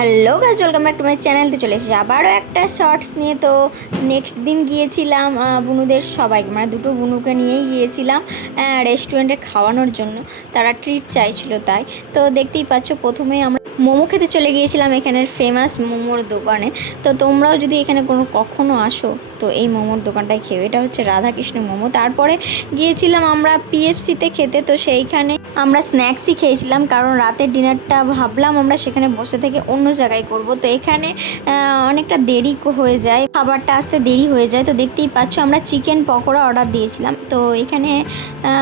Hello guys, welcome back to my channel. তো চলে এসেছি আবারও একটা শর্টস নিয়ে। তো নেক্সট দিন গিয়েছিলাম বুনুদের সবাইকে, মানে দুটো বুনুকে নিয়েই গিয়েছিলাম রেস্টুরেন্টে খাওয়ানোর জন্য। তারা ট্রিট চাইছিল তাই। তো দেখতেই পাচ্ছ, প্রথমেই আমরা মোমো খেতে চলে গিয়েছিলাম এখানের ফেমাস মোমোর দোকানে। তো তোমরাও যদি এখানে কখনো আসো তো এই মোমোর দোকানটায় খেও। এটা হচ্ছে রাধাকৃষ্ণ মোমো। তারপরে গিয়েছিলাম আমরা পিএফসিতে খেতে। তো সেইখানে আমরা স্ন্যাক্সই খেয়েছিলাম, কারণ রাতের ডিনারটা ভাবলাম আমরা সেখানে বসে থেকে অন্য জায়গায় করব। তো এখানে অনেকটা দেরি হয়ে যায়, খাবারটা আসতে দেরি হয়ে যায়। তো দেখতেই পাচ্ছ, আমরা চিকেন পকোড়া অর্ডার দিয়েছিলাম। তো এখানে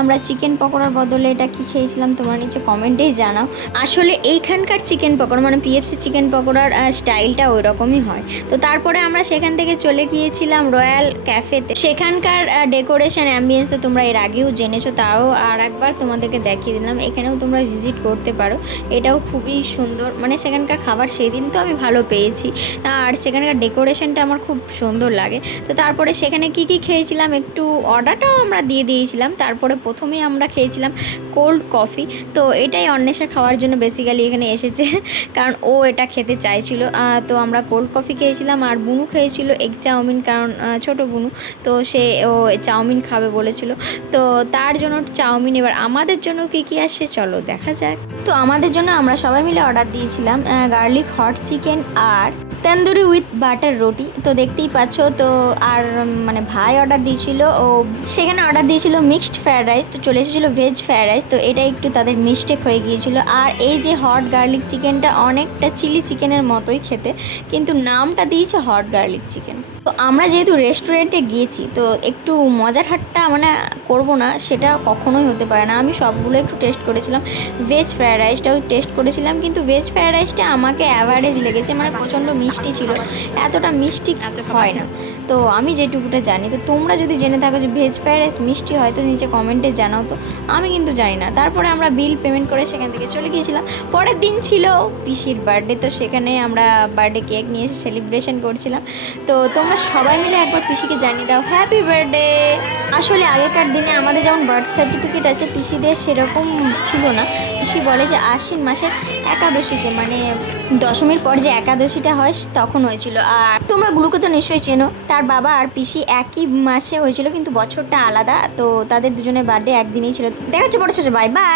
আমরা চিকেন পকোড়ার বদলে এটা কি খেয়েছিলাম তোমরা নিচে কমেন্টেই জানাও। আসলে এইখানকার চিকেন পকোড়া মানে পিএফসি চিকেন পকোড়ার স্টাইলটা ওই রকমই হয়। তো তারপরে আমরা সেখান থেকে চলে গিয়েছিলাম রয়্যাল ক্যাফেতে। সেখানকার ডেকোরেশন অ্যাম্বিয়েন্স তো তোমরা এর আগেও জেনেছো, তাও আর একবার তোমাদেরকে দেখিয়ে দিলাম। এখানেও তোমরা ভিজিট করতে পারো, এটাও খুবই সুন্দর। মানে সেখানকার খাবার সেদিন তো আমি ভালো পেয়েছি, আর সেখানকার ডেকোরেশনটা আমার খুব সুন্দর লাগে। তো তারপরে সেখানে কি কি খেয়েছিলাম, একটু অর্ডারটাও আমরা দিয়ে দিয়েছিলাম। তারপরে প্রথমেই আমরা খেয়েছিলাম কোল্ড কফি। তো এটাই অন্বেষা খাওয়ার জন্য বেসিক্যালি এখানে এসেছে, কারণ ও এটা খেতে চাইছিল। তো আমরা কোল্ড কফি খেয়েছিলাম, আর বুনু খেয়েছিল এগ চাউমিন, কারণ ছোট বুনু তো সে ও চাউমিন খাবে বলেছিল। তো তার জন্য চাউমিন। এবার আমাদের জন্য কী কী আসছে চলো দেখা যাক। তো আমাদের জন্য আমরা সবাই মিলে অর্ডার দিয়েছিলাম গার্লিক হট চিকেন আর তন্দুরি উইথ বাটার রুটি। তো দেখতেই পাচ্ছ। তো আর মানে ভাই অর্ডার দিয়েছিল, ও সেখানে অর্ডার দিয়েছিল মিক্সড ফ্রায়েড রাইস। তো চলে এসেছিলো ভেজ ফ্রায়েড রাইস। তো এটা একটু তাদের মিস্টেক হয়ে গিয়েছিল। আর এই যে হট গার্লিক চিকেনটা অনেকটা চিলি চিকেনের মতোই খেতে, কিন্তু নামটা দিয়েছে হট গার্লিক চিকেন। তো আমরা যেহেতু রেস্টুরেন্টে গিয়েছি, তো একটু মজার ঠাট্টা মানে করবো না সেটা কখনোই হতে পারে না। আমি সবগুলো একটু টেস্ট করেছিলাম, ভেজ ফ্রায়েড রাইসটাও টেস্ট করেছিলাম, কিন্তু ভেজ ফ্রায়েড রাইসটা আমাকে অ্যাভারেজ লেগেছে। মানে প্রচণ্ড মিষ্টি ছিল, এতটা মিষ্টি হয় না। তো আমি যেটুকুটা জানি, তো তোমরা যদি জেনে থাকো যে ভেজ ফ্রায়েড রাইস মিষ্টি হয় তো নিচে কমেন্টে জানাও। তো আমি কিন্তু জানি না। তারপরে আমরা বিল পেমেন্ট করে সেখান থেকে চলে গিয়েছিলাম। পরের দিন ছিল পিসির বার্থডে। তো সেখানে আমরা বার্থডে কেক নিয়ে এসে সেলিব্রেশন করছিলাম। তো তোমরা সবাই মিলে একবার পিসিকে জানিয়ে দাও হ্যাপি বার্থডে। আসলে আগেকার দিনে আমাদের যেমন বার্থ সার্টিফিকেট আছে, পিসিদের সেরকম ছিল না। পিসি বলে যে আশ্বিন মাসের একাদশীতে, মানে দশমীর পর যে একাদশীটা হয় তখন হয়েছিল। আর তোমরা গুলোকে তো নিশ্চয়ই চেনো, তার বাবা আর পিসি একই মাসে হয়েছিল, কিন্তু বছরটা আলাদা। তো তাদের দুজনের বার্থডে একদিনেই ছিল। দেখা হচ্ছে পরে শেষে, বাই বাই।